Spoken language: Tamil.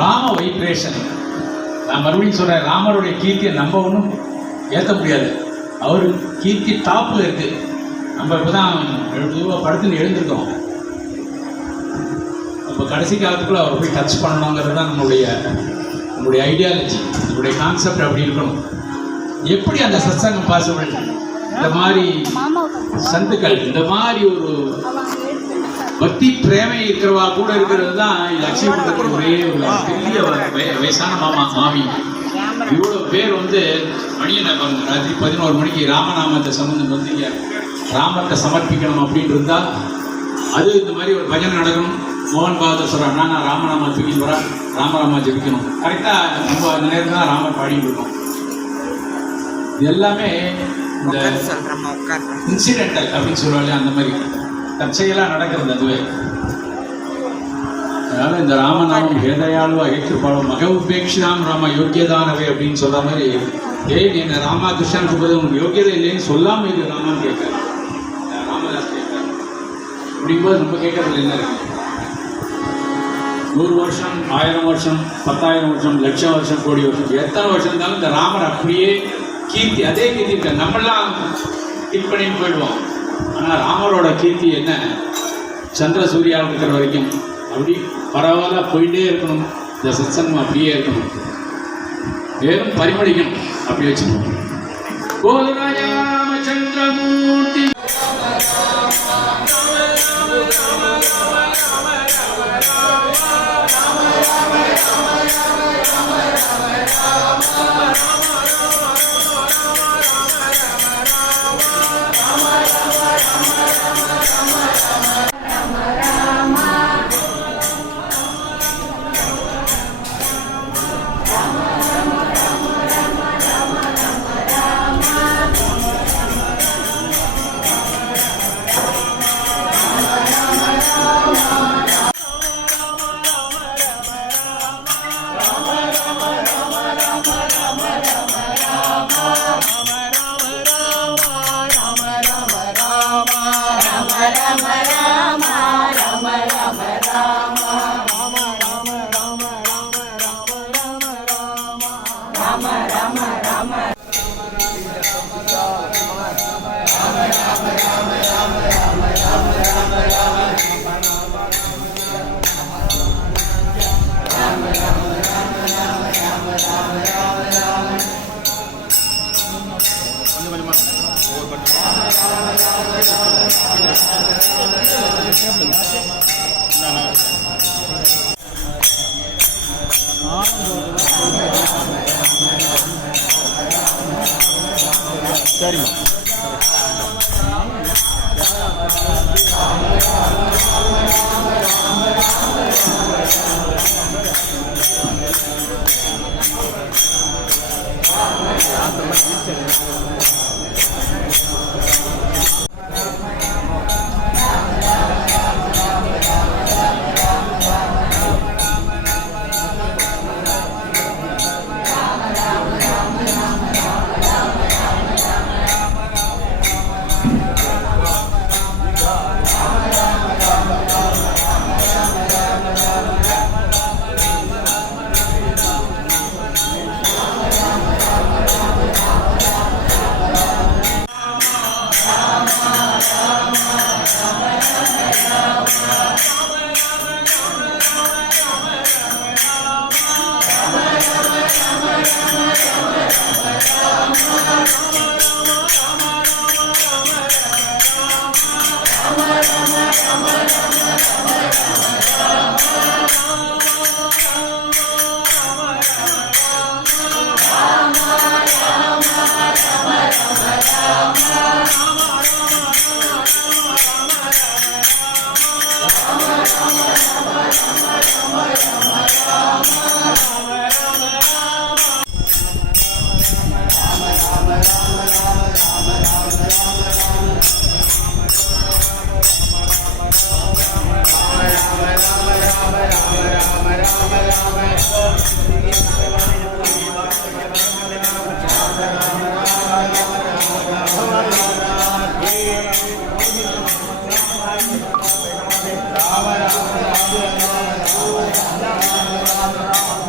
ராம வைப்ரேஷன். நான் மறுபடியும் சொல்கிறேன், ராமருடைய கீர்த்தியை நம்ம ஒன்றும் ஏற்ற முடியாது. அவர் கீர்த்தி டாப்பில் இருக்குது. நம்ம இப்போ தான் படுத்துன்னு எழுந்திருக்கோம். இப்போ கடைசி காலத்துக்குள்ள அவரை போய் டச் பண்ணணுங்கிறது தான் நம்மளுடைய ஐடியாலஜி, நம்மளுடைய கான்செப்ட் அப்படி இருக்கணும். எப்படி அந்த சத்சங்கம் பாசிபிள்? இந்த மாதிரி சந்துக்கள், இந்த மாதிரி ஒரு பக்தி பிரேமை இருக்கிறவா கூட இருக்கிறது தான் இது அச்சீவ் பண்ணுறதுக்கு ஒரே ஒரு பெரிய வயசான மாமி. இவ்வளோ பேர் மணியனை ராத்திரி 11 மணிக்கு ராமநாமத்தை சம்பந்தம் இங்கே ராமத்தை சமர்ப்பிக்கணும் அப்படின்னு இருந்தால் அது இந்த மாதிரி ஒரு பஜனை நடக்கணும். மோகன் பகதூர் சொல்கிறாங்கன்னா, நான் ராமநாமா தூக்கிட்டு வரேன், ராமராமா ஜபிக்கணும். கரெக்டாக நம்ம அந்த நேரத்தில் தான் ராமர் பாடிட்டு இருக்கோம். இது எல்லாமே இந்த இன்சிடென்டல் அப்படின்னு சொல்லுவாங்க, அந்த மாதிரி தற்செயலாக நடக்கிறது அதுவே. அதனால இந்த ராமநாமம் வேதையாளுவா ஏற்றுப்பாடும் மக உபேட்சிதாம் ராம யோக்கியதானவே அப்படின்னு சொல்ற மாதிரி, என்ன ராமா கிருஷ்ணன் சொல்றது உனக்கு யோக்கியதை இல்லைன்னு சொல்லாமல் இது ராமான்னு கேட்காரு, ராமதாஸ் கேட்காரு. அப்படிங்கும்போது நம்ம கேட்கறது என்ன இருக்கு? 100 வருஷம், 1000 வருஷம், 10,000 வருஷம், லட்சம் வருஷம், கோடி வருஷம், எத்தனை வருஷம் இருந்தாலும் இந்த ராமர் அப்படியே கீர்த்தி, அதே கீர்த்தி இருக்க. நம்மளாம் கிளிக் பண்ணிட்டு போயிடுவோம். ஆனால் ராமரோட கீர்த்தி என்ன? சந்திர சூர்யா இருக்கிற வரைக்கும் அப்படி பரவாயில்ல போயிட்டே இருக்கணும். இந்த சத்சங்கம் அப்படியே இருக்கணும், வேறும் பரிமளிக்கணும். அப்படி வச்சுக்கணும். ராமச்சந்திரமூர்த்தி Rama